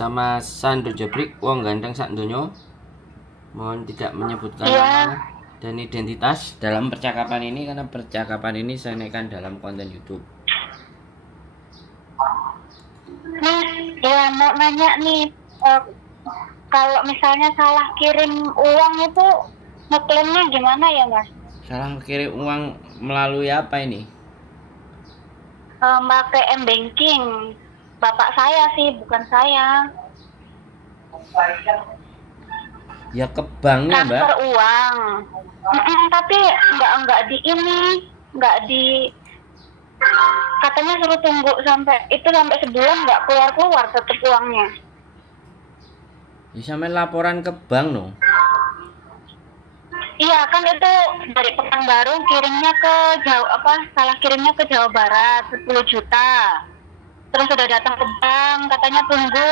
Sama Sandro Jabrik, wong ganteng sak donya. Mohon tidak menyebutkan Iya. nama dan identitas dalam percakapan ini karena percakapan ini saya naikkan dalam konten YouTube. Mas, ya mau nanya nih, kalau misalnya salah kirim uang itu ngeklaimnya gimana ya Mas? Salah kirim uang melalui apa ini? Pakai m-banking. Bapak saya sih, bukan saya. Ya ke banknya, Mbak. Transfer uang. Tapi nggak di ini, nggak di, katanya suruh tunggu sampai sebulan nggak keluar tetap uangnya. Ya sampe laporan ke bank no. Iya kan itu dari Pekanbaru kirimnya ke salah kirimnya ke Jawa Barat 10 juta. Terus udah datang ke bank, katanya tunggu,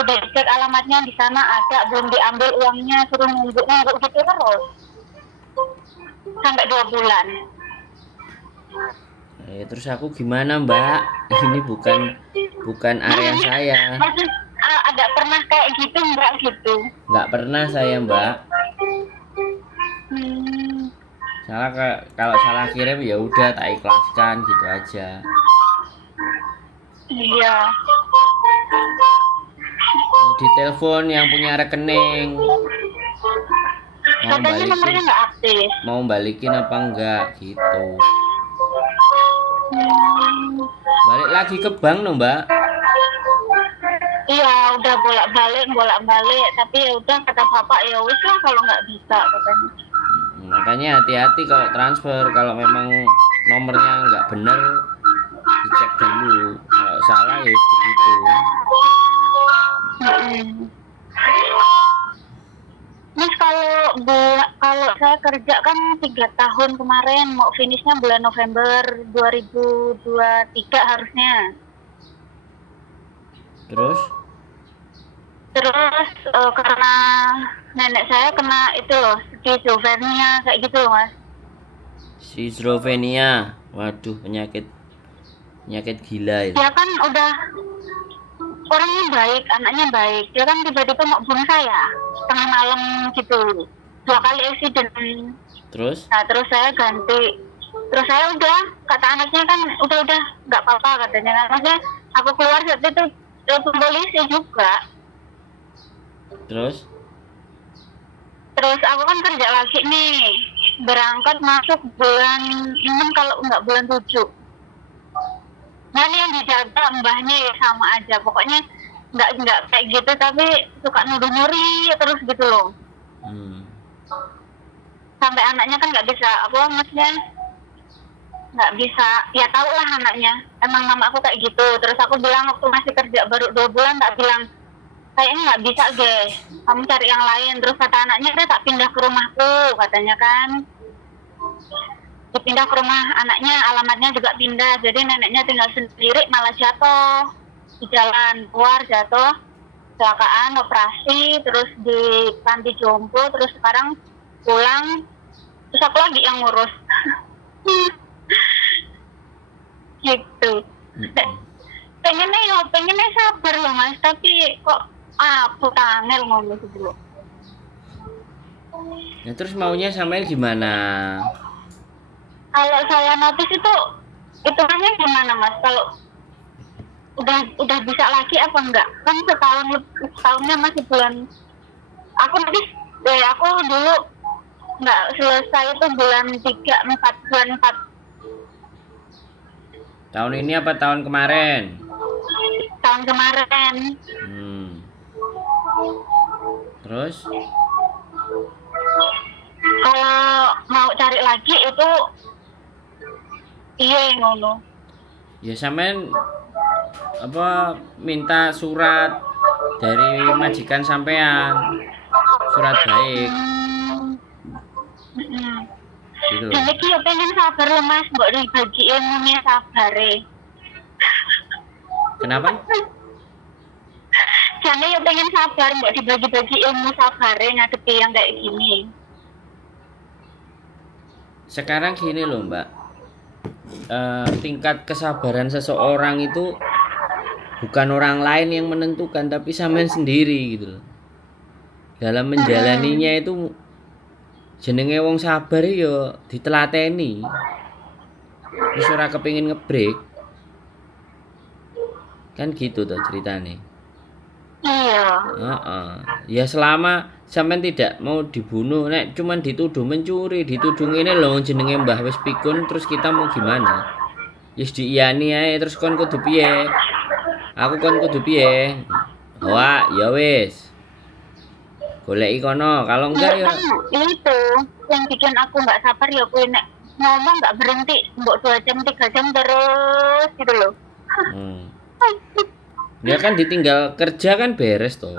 udah cek alamatnya di sana ada, belum diambil uangnya, suruh nunggu gitu terus sampai 2 bulan. Terus aku gimana, Mbak? Ini bukan area saya. Maksud ada pernah kayak gitu enggak gitu? Nggak pernah saya, Mbak. Kalau salah kirim ya udah tak ikhlaskan gitu aja. Iya. Ditelepon yang punya rekening. Katanya nomornya nggak aktif. Mau balikin apa enggak gitu. Balik lagi ke bank no, Mbak. Iya, udah bolak-balik, tapi ya udah kata bapak ya wis lah kalau nggak bisa katanya. Makanya hati-hati kalau transfer, kalau memang nomornya nggak bener dicek dulu. Kalau salah ya begitu. Mas, kalau saya kerja kan 3 tahun kemarin, mau finishnya bulan November 2023 harusnya. Terus karena nenek saya kena itu loh, skizofrenia kayak gitu loh Mas. Schizophrenia, waduh penyakit gila itu. Dia kan udah orangnya baik, anaknya baik, dia kan tiba-tiba mau bunuh saya tengah malam gitu, 2 kali accident. Terus Saya ganti, terus saya udah, kata anaknya kan udah nggak apa-apa katanya, maksudnya aku keluar saat itu telepon polisi juga. Terus aku kan kerja lagi nih, berangkat masuk bulan 6 kalau nggak bulan 7. Nah ini yang dijaga mbahnya ya sama aja, pokoknya nggak kayak gitu, tapi suka nuduh nyuri terus gitu loh. Sampai anaknya kan nggak bisa maksudnya nggak bisa, ya tau lah anaknya, emang mama aku kayak gitu. Terus aku bilang waktu masih kerja baru 2 bulan, tak bilang kayaknya nggak bisa guys, kamu cari yang lain. Terus kata anaknya, udah tak pindah ke rumahku katanya kan. Dipindah ke rumah anaknya, alamatnya juga pindah, jadi neneknya tinggal sendiri, malah jatuh di jalan, keluar jatuh, kecelakaan, operasi, terus di panti jompo, terus sekarang pulang, terus aku lagi yang ngurus. Gitu. Pengennya sabar loh Mas, tapi kok putangel ngomong gitu. ya terus maunya sampean gimana? Kalau saya notice itu hitungannya gimana Mas? Kalau udah bisa lagi apa enggak? Kan setahunnya masih bulan. Aku dulu nggak selesai itu bulan 4. Tahun ini apa tahun kemarin? Tahun kemarin. Terus kalau mau cari lagi itu iya ngono. ya sampean minta surat dari majikan sampean, surat baik. Gitu. Jadi yo pengen sabar loh Mas, mbok dibagi ilmunya sabar. Kenapa? Jadi yo pengen sabar, mbok dibagi-bagi ilmu sabar ngadepi yang kayak gini. Sekarang gini loh Mbak, tingkat kesabaran seseorang itu bukan orang lain yang menentukan tapi sampean sendiri gitu loh. Dalam menjalaninya itu jenenge wong sabar ya ditelateni. Wis ora kepengin ngebreak. Kan gitu tuh ceritane. Iya. Heeh. Ya selama sampean tidak mau dibunuh, nek cuman dituduh mencuri, dituduh ngene lho jenenge Mbah wis pikun terus kita mau gimana? Yes diiyani ae terus kon kudu piye? Aku kon kudu piye? Wah, ya wis. Goleki kono, kalau enggak ya Kan itu yang bikin aku nggak sabar ya kuwi nek ngomong nggak berhenti, mbok 2 jam 3 jam terus gitu loh. Ya kan ditinggal kerja kan beres toh.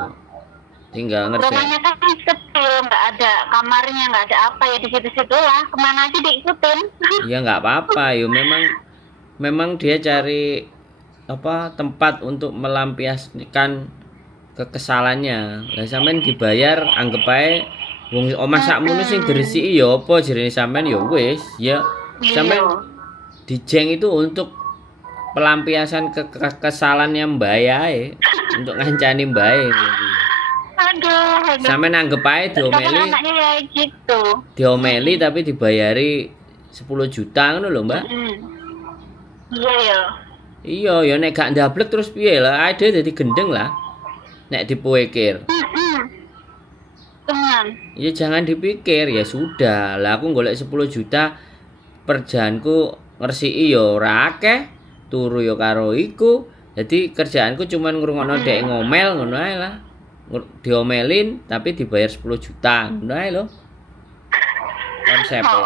Tinggal ngerjain. Rumahnya kan kecil, nggak ada kamarnya, nggak ada apa ya di situ-situ lah, kemana aja diikutin. Ya nggak apa-apa, yo memang dia cari apa tempat untuk melampiaskan kekesalannya. Lah sampean dibayar anggap ae wong omah sakmono sing diresiki ya apa jerene sampean ya wis, ya sampean dijeng itu untuk pelampiasan kekesalannya Mbak ae, untuk ngancani Mbak. Aduh. Sampean anggap ae diomeli. Anaknya ya gitu. Diomeli tapi dibayari 10 juta ngono lho, Mbak. Iya ya. Iya, ya nek gak ndablek terus piye lah, ade dadi gendeng lah. Nek dipikir. Tenang. Ya jangan dipikir, ya sudah. Lah aku golek 10 juta perjaanku ngresiki ya ora akeh, turu ya karo iku. Jadi kerjaanku cuman ngrungokno dhek ngomel ngono ae lah. Diomelin tapi dibayar 10 juta. Ngono ae lho. Konsepnya.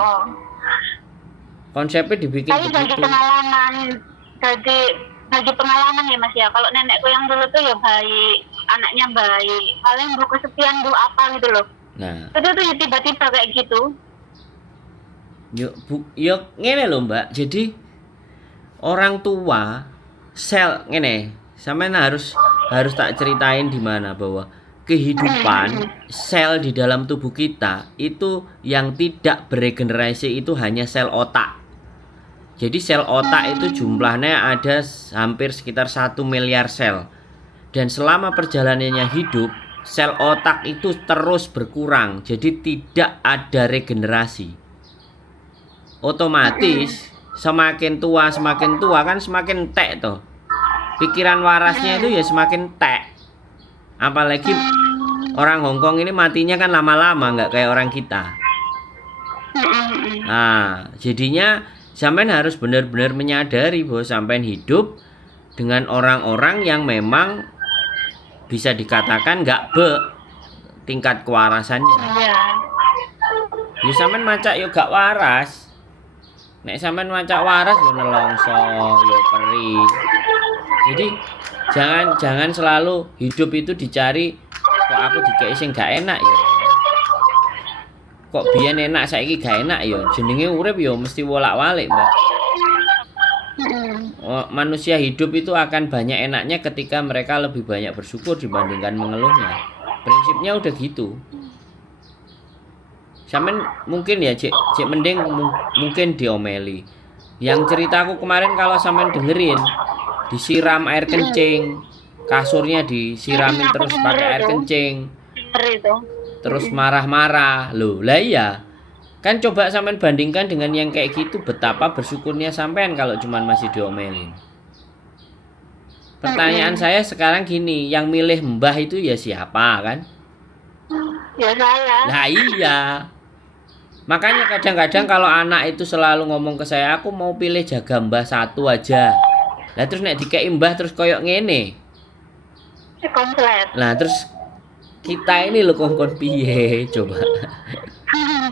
Konsepnya dibikin tapi begitu. Bagi pengalaman ya Mas ya. Kalau nenekku yang dulu tuh ya baik, anaknya baik. Paling bu kesepian bu apa gitu loh. Nah. Itu tuh ya tiba-tiba kayak gitu. Yuk ngene lho Mbak. Jadi orang tua sel ngene. Sampeyan harus tak ceritain di mana bahwa kehidupan sel di dalam tubuh kita itu yang tidak beregenerasi itu hanya sel otak. Jadi sel otak itu jumlahnya ada hampir sekitar 1 miliar sel. Dan selama perjalanannya hidup, sel otak itu terus berkurang. Jadi tidak ada regenerasi. Otomatis semakin tua kan semakin tek toh. Pikiran warasnya itu ya semakin tek. Apalagi orang Hongkong ini matinya kan lama-lama, nggak kayak orang kita. Nah, jadinya sampean harus benar-benar menyadari bahwa sampean hidup dengan orang-orang yang memang bisa dikatakan nggak tingkat kewarasannya. Ya sampean macak yo gak waras. Nek sampean macak waras yo nelongso, yo peri. Jadi jangan selalu hidup itu dicari kok aku dikei sing gak enak ya. Kok biyen enak saiki gak enak ya. Jenenge urip ya mesti wolak-walik, Mbak. Manusia hidup itu akan banyak enaknya ketika mereka lebih banyak bersyukur dibandingkan mengeluhnya. Prinsipnya udah gitu. Sampeyan mungkin ya cek mending mungkin diomeli. Yang ceritaku kemarin kalau sampeyan dengerin disiram air kencing, kasurnya disiramin terus pakai air kencing, terus marah-marah loh lah iya kan. Coba sampean bandingkan dengan yang kayak gitu, betapa bersyukurnya sampean kalau cuman masih diomelin. Pertanyaan saya sekarang gini, yang milih mbah itu ya siapa kan? Ya saya. Nah iya, makanya kadang-kadang kalau anak itu selalu ngomong ke saya, aku mau pilih jaga mbah satu aja. Lah terus nek dikei mbah terus koyok ngene. Komplit. Nah terus kita ini lho kongkon piye coba.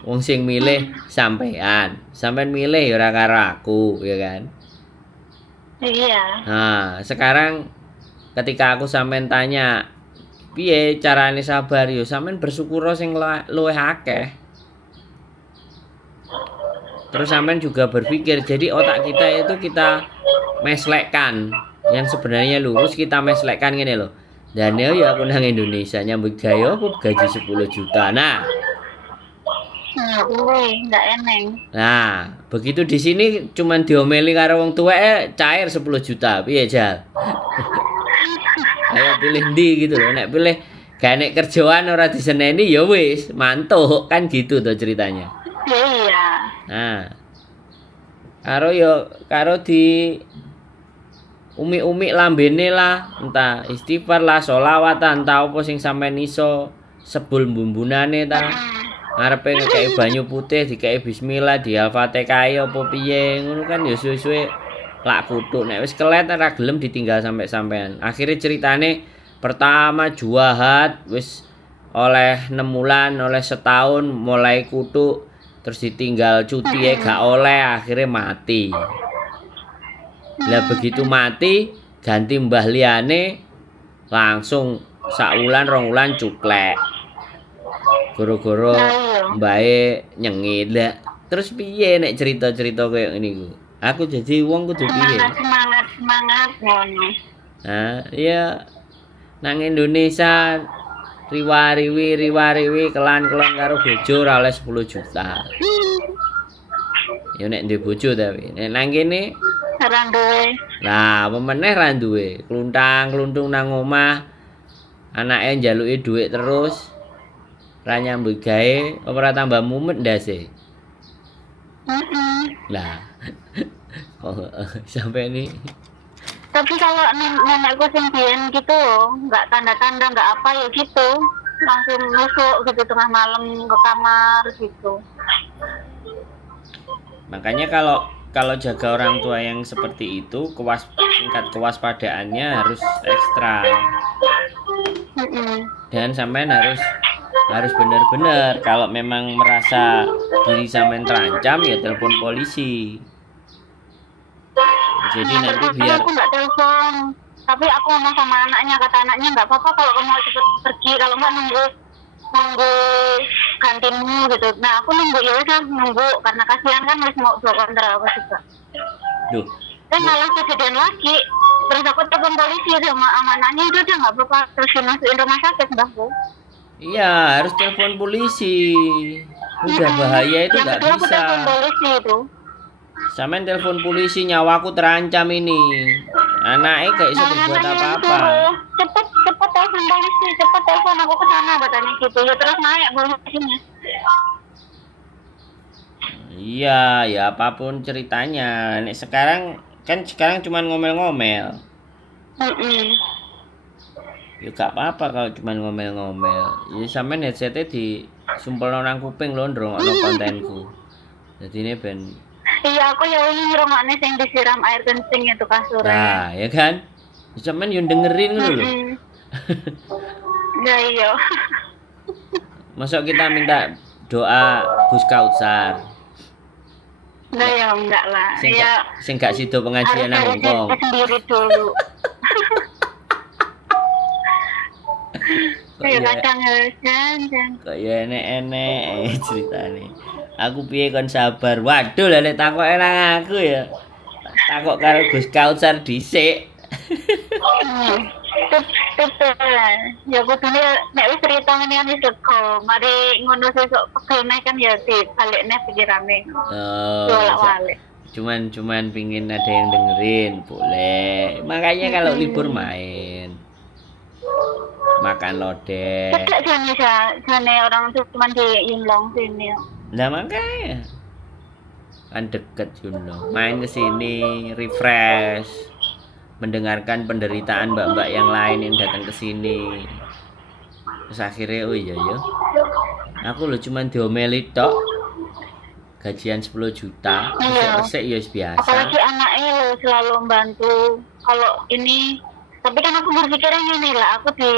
Wong sing milih sampean milih ya ora karo aku, ya kan? Iya. Nah, sekarang ketika aku sampean tanya, piye carane sabar? Yo sampean bersyukur sing luwih akeh. Terus sampean juga berpikir, jadi otak kita itu kita meslekkan, yang sebenarnya lurus kita meslekkan gini loh. Dan ya aku nang Indonesia nyambut gawe apa gaji 10 juta. Nah, enggak eneng. Nah, begitu di sini cuman diomeli karo wong tuwek cair 10 juta. Piye, Jal? Ayo pilih ndi gitu loh. Nek pilih gak nek kerjaan ora diseneni ya wis, mantuk kan gitu tuh ceritanya. Ya iya. Nah, karo di umi-umi lambene lah, entah istighfar lah, sholawat lah, entah apa sing sampean iso sebul bumbunane ta. Ngarepe ngekei banyu putih, dikei bismillah, di Al-Fatihah apa piye, ngono kan ya suwe-suwe lak kutuk. Nek wis kelet ora gelem ditinggal sampai sampean. Akhirnya ceritane pertama juahat wis oleh 6 bulan, oleh setahun mulai kutuk, terus ditinggal cuti gak oleh, akhirnya mati. Lah begitu mati ganti mbah liyane langsung sak wulan 2 wulan cuklek. Goro-goro mbahe nyengit lah. Terus piye nek cerita-cerita koyo ngene iku? Aku jadi wong kudu piye? Semangat ngono. Nah, iya nang Indonesia riwa-riwi kelan-kelan karo bojo ora oleh 10 juta. Ya nek ndek bojo tapi nek nang kene ora duwe. Lah, apa meneh ra duwe. Kluntang-kluntung nang omah. Anake njaluki dhuwit terus. Ra nyambut gawe, apa ora tambah mumet ndase? Lah. Kok sampai ini Tapi kalau nenekku sing biyen gitu, nggak tanda-tanda, nggak apa ya gitu, langsung nusuk gitu tengah malam ke kamar gitu. makanya kalau jaga orang tua yang seperti itu, tingkat kewaspadaannya harus ekstra. Dan sampean harus benar-benar kalau memang merasa diri sampean terancam ya telepon polisi. Jadi nanti biar aku nggak telepon, tapi aku ngomong sama anaknya, kata anaknya nggak apa-apa kalau kamu mau cepet pergi, kalau nggak nunggu gantimu gitu. Nah aku nunggu, ya udah nunggu karena kasihan kan harus mau 2 kontra apa juga. Duh. Dan malah kejadian lagi, terus aku telepon polisi sama anaknya, udah nggak apa-apa, terus dimasukin rumah sakit mbahku. Iya, harus telepon polisi. Udah bahaya itu nggak bisa. Aku telepon polisi itu. Sampean telepon polisi, nyawaku terancam ini. Anaknya gak bisa berbuat apa-apa. Cepet telepon polisi, cepet telepon aku ke sana katanya gitu. Ya terus naik polisinya. Iya, ya apapun ceritanya. Nek sekarang cuman ngomel-ngomel. Ya gak apa-apa kalau cuman ngomel-ngomel. Ya sampean headsetnya disumpel nang kuping lho ndrongokno kontenku. Jadi ini ben Iya, aku ya ini ngrungokne sing disiram air kencing itu kasurnya. Nah, ya kan? Sampean yo dengerin ngono lho. Ya iya. Masuk kita minta doa Gus Kautsar. Nah ya enggak lah. Sing gak sido pengajian nang Hongkong. Sendiri dulu. Ya kadang jangan. Kok ya enek-enek ceritane. Aku piye kon sabar. Waduh lah nek takoke nang aku ya. Takok karo Gus Kautsar dhisik. Ya kudune nek wis cerita ngene wis sego. Mari ngono sesuk pegel kan ya dibalekne pikirane. Bolak-balik. Cuman pingin ada yang dengerin, boleh. Makanya kalau libur main. Makan lodeh. Cek jane orang tuh cuma di Yunlong sini. Lah makanya kan deket Yunlong. Main ke sini, refresh, mendengarkan penderitaan mbak-mbak yang lain yang datang ke sini. Terus akhirnya oh iya ya. Aku lo cuman diomeli tok. Gajian 10 juta. Resik ya biasa. Apalagi anaknya lo selalu membantu. Kalau ini, tapi kan aku berpikirnya ini lah, aku di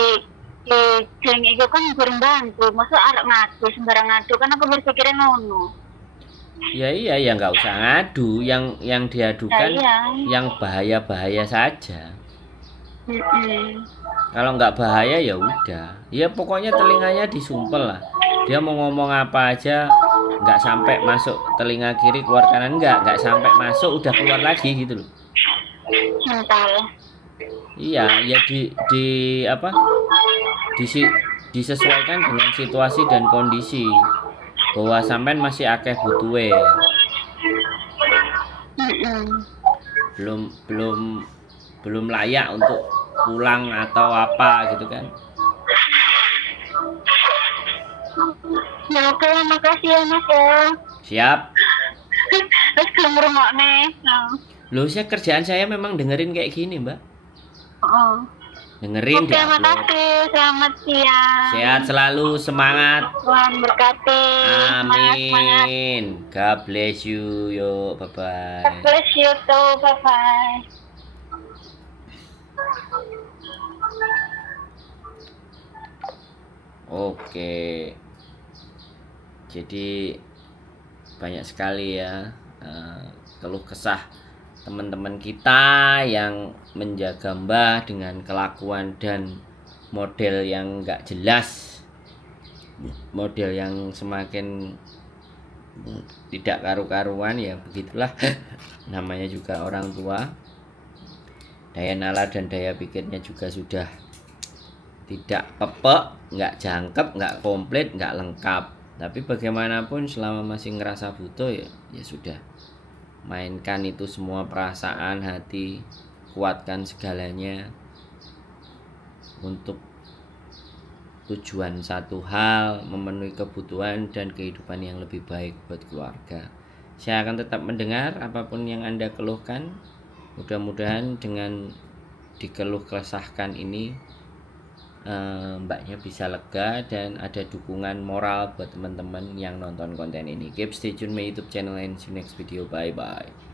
geng itu kan bantu, masa arek ngadu sembarang ngadu kan aku berpikirnya ngono. Ya iya ya nggak usah ngadu, yang diadukan yang bahaya saja. Kalau nggak bahaya ya udah, ya pokoknya telinganya disumpel lah. Dia mau ngomong apa aja nggak sampai masuk telinga kiri keluar kanan, nggak sampai masuk udah keluar lagi gitu loh. Mental. Iya, ya disesuaikan dengan situasi dan kondisi bahwa sampean masih akeh butuhe. belum layak untuk pulang atau apa gitu kan. Ya oke, makasih ya Mas ya. Siap. Terus belum ngrungokne. Loh, kerjaan saya memang dengerin kayak gini, Mbak. Oh. Dengerin Oke, di-upload. makasih. Selamat siang. Sehat selalu, semangat. Tuhan berkati. Semangat, semangat. Amin. God bless you. Yo, bye-bye. God bless you too. Bye-bye. Oke. Jadi banyak sekali ya keluh kesah teman-teman kita yang menjaga Mbah dengan kelakuan dan model yang nggak jelas, model yang semakin tidak karu-karuan. Ya begitulah namanya juga orang tua, daya nalar dan daya pikirnya juga sudah tidak pepek, nggak jangkep, nggak komplit, nggak lengkap. Tapi bagaimanapun selama masih ngerasa butuh ya sudah, mainkan itu semua perasaan hati, kuatkan segalanya untuk tujuan satu hal, memenuhi kebutuhan dan kehidupan yang lebih baik buat keluarga. Saya akan tetap mendengar apapun yang Anda keluhkan. Mudah-mudahan dengan dikeluh kesahkan ini mbaknya bisa lega dan ada dukungan moral buat teman-teman yang nonton konten ini. Keep stay tune my YouTube channel and see you next video. Bye bye.